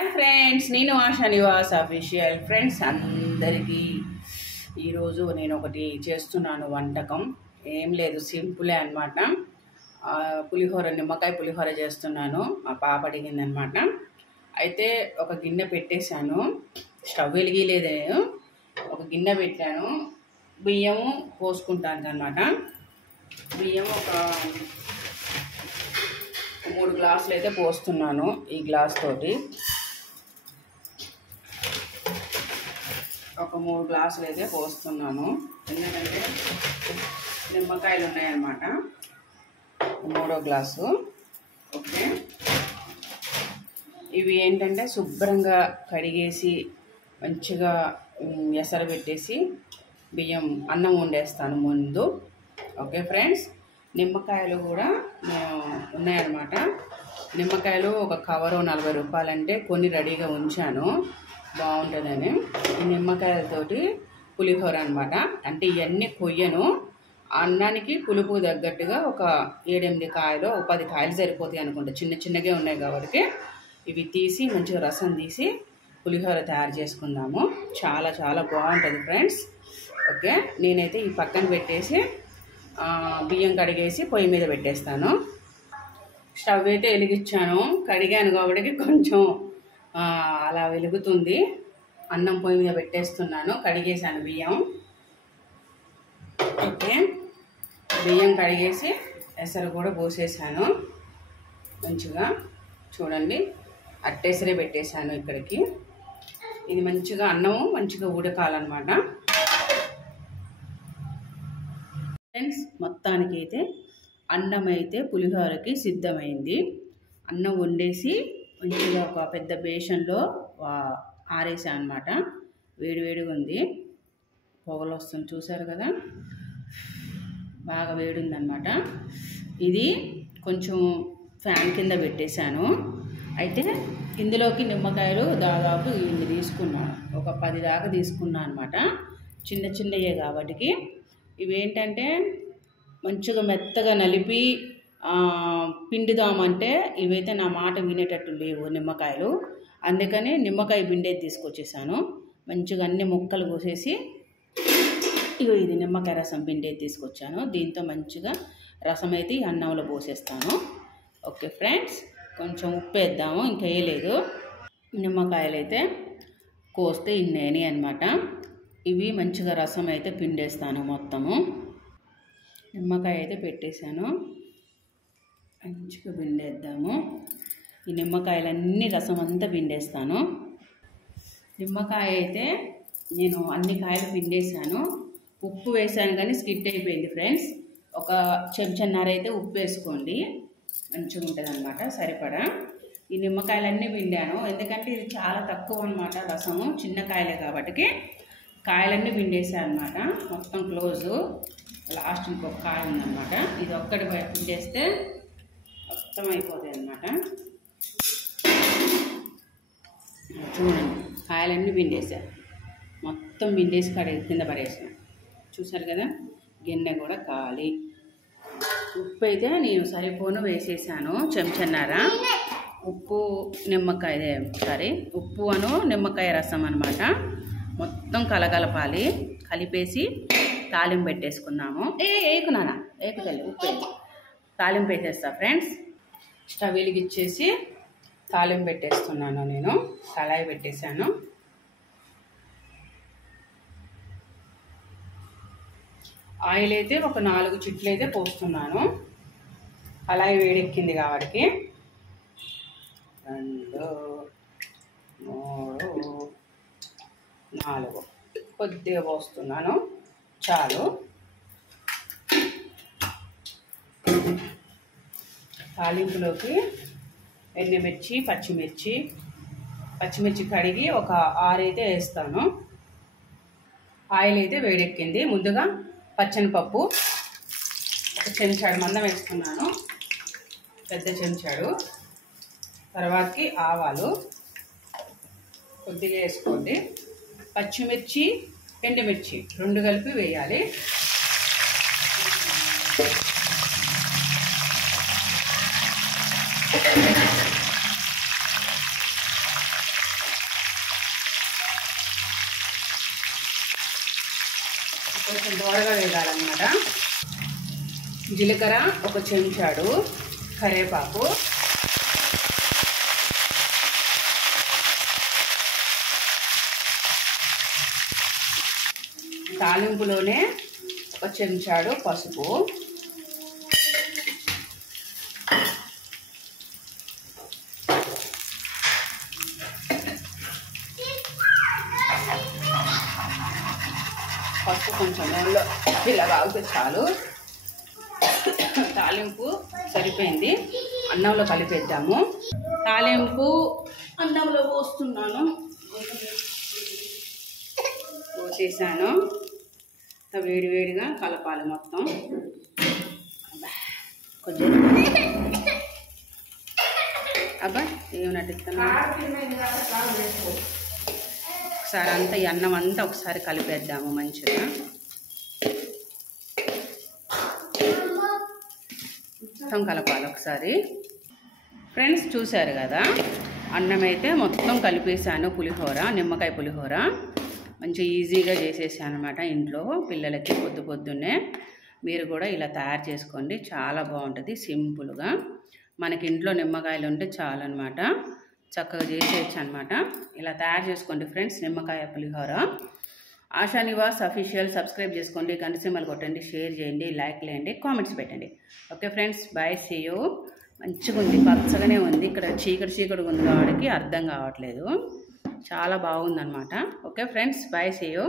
Hi friends, నేను ASHA Nivas official. Friends అందరికీ ఈరోజు నేను ఒకటి చేస్తున్నాను వంటకం. ఏం లేదు, సింపులే అనమాట. పులిహోర, నిమ్మకాయ పులిహోర చేస్తున్నాను. మా పాప అడిగిందనమాట. అయితే ఒక గిన్నె పెట్టేశాను, స్టవ్ వెలిగిలేదు. ఒక గిన్నె పెట్టాను, బియ్యము పోసుకుంటాను అనమాట. బియ్యం ఒక 3 గ్లాసులు అయితే పోస్తున్నాను. ఈ గ్లాస్ తోటి ఒక 3 గ్లాసులు అయితే పోస్తున్నాను. ఎందుకంటే నిమ్మకాయలు ఉన్నాయన్నమాట. 3వ గ్లాసు. ఓకే, ఇవి ఏంటంటే శుభ్రంగా కడిగేసి మంచిగా ఎసరు పెట్టేసి బియ్యం అన్నం వండేస్తాను ముందు. ఓకే ఫ్రెండ్స్, నిమ్మకాయలు కూడా ఉన్నాయన్నమాట. నిమ్మకాయలు ఒక కవరు 40 రూపాయలంటే కొన్ని రెడీగా ఉంచాను, బాగుంటుందని. ఈ నిమ్మకాయలతోటి పులిహోర అనమాట. అంటే ఇవన్నీ కొయ్యను, అన్నానికి పులుపు తగ్గట్టుగా ఒక 7-8 కాయలు, ఒక 10 కాయలు సరిపోతాయి అనుకుంటా. చిన్న చిన్నగా ఉన్నాయి కాబట్టి ఇవి తీసి మంచిగా రసం తీసి పులిహోర తయారు చేసుకుందాము. చాలా చాలా బాగుంటుంది ఫ్రెండ్స్. ఓకే, నేనైతే ఈ పక్కన పెట్టేసి బియ్యం కడిగేసి పొయ్యి మీద పెట్టేస్తాను. స్టవ్ అయితే వెలిగించాను, కడిగాను కాబట్టి కొంచెం అలా వెలుగుతుంది. అన్నం పొయ్యి మీద పెట్టేస్తున్నాను, కడిగేసాను బియ్యం. ఓకే, బియ్యం కడిగేసి ఎసరు కూడా పోసేసాను. మంచిగా చూడండి, అట్టేసరే పెట్టేశాను ఇక్కడికి. ఇది మంచిగా అన్నం మంచిగా ఉడకాలన్నమాట. ఫ్రెండ్స్, మొత్తానికి అయితే అన్నం అయితే పులిహోరకి సిద్ధమైంది. అన్నం వండేసి మంచిగా ఒక పెద్ద బేషన్లో ఆరేసా అనమాట. వేడివేడిగా ఉంది, పొగలు వస్తుంది, చూసారు కదా, బాగా వేడి ఉందన్నమాట. ఇది కొంచెం ఫ్యాన్ కింద పెట్టేశాను. అయితే ఇందులోకి నిమ్మకాయలు దాదాపు ఇన్ని తీసుకున్నాను, ఒక 10 దాకా తీసుకున్నాను అనమాట. చిన్న చిన్నయే కాబట్టి. ఇవేంటంటే మంచిగా మెత్తగా నలిపి పిండిదామంటే ఇవైతే నా మాట వినేటట్టు లేవు నిమ్మకాయలు. అందుకని నిమ్మకాయ పిండేది తీసుకొచ్చేసాను. మంచిగా అన్ని ముక్కలు పోసేసి ఇది నిమ్మకాయ రసం పిండేది తీసుకొచ్చాను. దీంతో మంచిగా రసం అయితే అన్నంలో పోసేస్తాను. ఓకే ఫ్రెండ్స్, కొంచెం ఉప్పు వేద్దాము, ఇంకా వేయలేదు. నిమ్మకాయలు అయితే కోస్తే ఇన్నేని అనమాట. ఇవి మంచిగా రసం అయితే పిండేస్తాను. మొత్తము నిమ్మకాయ అయితే పెట్టేశాను, మంచిగా పిండేద్దాము. ఈ నిమ్మకాయలన్నీ రసం అంతా పిండేస్తాను. నిమ్మకాయ అయితే నేను అన్ని కాయలు పిండేశాను. ఉప్పు వేసాను కానీ స్కిట్ అయిపోయింది ఫ్రెండ్స్. ఒక చెంచాన్నర అయితే ఉప్పు వేసుకోండి, మంచిగా ఉంటుంది అనమాట, సరిపడా. ఈ నిమ్మకాయలన్నీ పిండాను, ఎందుకంటే ఇది చాలా తక్కువ అనమాట రసము, చిన్న కాయలే కాబట్టి. కాయలన్నీ పిండేసాను అనమాట, మొత్తం క్లోజు. లాస్ట్ ఇంకొక కాయ ఉందన్నమాట, ఇది ఒక్కటి పిండేస్తే మొత్తం అయిపోతాయి అన్నమాట. చూడండి, కాయలన్నీ పిండేసాను, మొత్తం పిండేసి కింద పడేసిన. చూసారు కదా, గిన్నె కూడా ఖాళీ. ఉప్పు అయితే నేను సరిపోను వేసేసాను, చెంచన్నర. ఉప్పు నిమ్మకాయ ఉప్పు నిమ్మకాయ రసం అనమాట. మొత్తం కలగలపాలి, కలిపేసి తాలింపు పెట్టేసుకున్నాము. ఏకునానా ఏకుతల్లి, ఉప్పు తాలింపు వేసేస్తా ఫ్రెండ్స్. స్టవ్ వెలిగిచ్చేసి తాలింపు పెట్టేస్తున్నాను. నేను కళాయి పెట్టేశాను. ఆయిల్ అయితే ఒక 4 చిట్లు అయితే పోస్తున్నాను. కళాయి వేడెక్కింది కాబట్టి 2, 3, 4 కొద్దిగా పోస్తున్నాను, చాలు. తాలింపులోకి ఎండుమిర్చి, పచ్చిమిర్చి కడిగి ఒక 6 అయితే వేస్తాను. ఆయిల్ అయితే వేడెక్కింది. ముందుగా పచ్చనిపప్పు ఒక చెంచాడు మందం వేస్తున్నాను, పెద్ద చెంచాడు. తర్వాతకి ఆవాలు కొద్దిగా వేసుకోండి. పచ్చిమిర్చి, ఎండుమిర్చి 2 కలిపి వేయాలి. కొంచెం దోరగా వేగాలన్నమాట. జీలకర్ర 1 చెంచాడు, కరివేపాకు, తాలింపులోనే 1 చెంచాడు పసుపు, కొంచెం నూనెలో ఇలా కాగితే చాలు. తాలింపు సరిపోయింది, అన్నంలో కలిపేద్దాము. తాలింపు అన్నంలో పోస్తున్నాను, పోసేసాను. వేడివేడిగా కలపాలి మొత్తం. కొంచెం అబ్బా ఏమన్నట్టు ఇస్తాను. ఒకసారి అంతా ఈ అన్నం అంతా ఒకసారి కలిపేద్దాము మంచిగా. మొత్తం కలపాలి ఒకసారి. ఫ్రెండ్స్ చూశారు కదా, అన్నం అయితే మొత్తం కలిపేసాను. పులిహోర, నిమ్మకాయ పులిహోర మంచి ఈజీగా చేసేసాను అనమాట. ఇంట్లో పిల్లలకి పొద్దున్నే మీరు కూడా ఇలా తయారు చేసుకోండి, చాలా బాగుంటుంది. సింపుల్గా మనకి ఇంట్లో నిమ్మకాయలు ఉంటే చాలు అనమాట, చక్కగా చేసేయచ్చు అనమాట. ఇలా తయారు చేసుకోండి ఫ్రెండ్స్, నిమ్మకాయ పులిహోర. ఆశా నివాస్ అఫీషియల్ సబ్స్క్రైబ్ చేసుకోండి, గంట సింబల్ కొట్టండి, షేర్ చేయండి, లైక్ చేయండి, కామెంట్స్ పెట్టండి. Okay friends, bye, see you. మంచిగా ఉంది, పచ్చగానే ఉంది. ఇక్కడ చీకటి ఉంది వాడికి అర్థం కావట్లేదు, చాలా బాగుందన్నమాట. Okay friends, bye, see you.